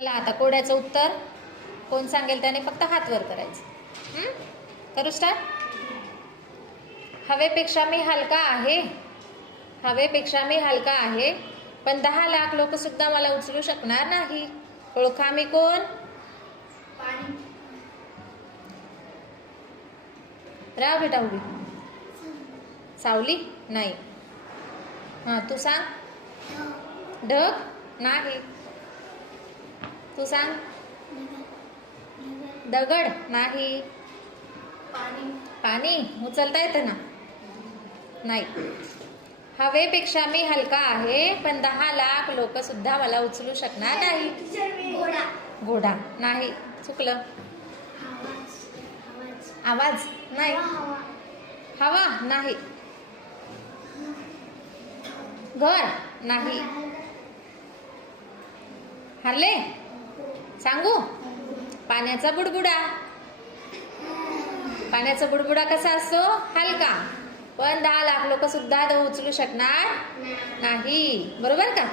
चला आता कोड्याचं उत्तर कोण सांगेल त्याने फक्त हात वर करायचं. करू स्टार्ट. हवेपेक्षा मी हलका आहे. हवेपेक्षा मी हलका आहे, पण 10 लाख लोक सुद्धा मला उचलू शकणार नाही. ओळखा मी कोण? पाणी. राव बेटा उभी. सावली नाही. हा तू सांग. ढग नाही. तू सांग. दगड नाही. पाणी. पाणी उचलता येतं ना? नाही. हवेपेक्षा मी हलका आहे, पण 10 लाख लोक सुद्धा मला उचलू शकणार नाही. घोडा. घोडा नाही. चुकलं. आवाज नाही. हवा नाही. घर नाही. हरले? सांगू? पाण्याचा बुडबुडा. पाण्याचा बुडबुडा कसा असतो? हलका, पण 10 लाख लोक सुद्धा तो उचलू शकणार नाही. बरोबर का?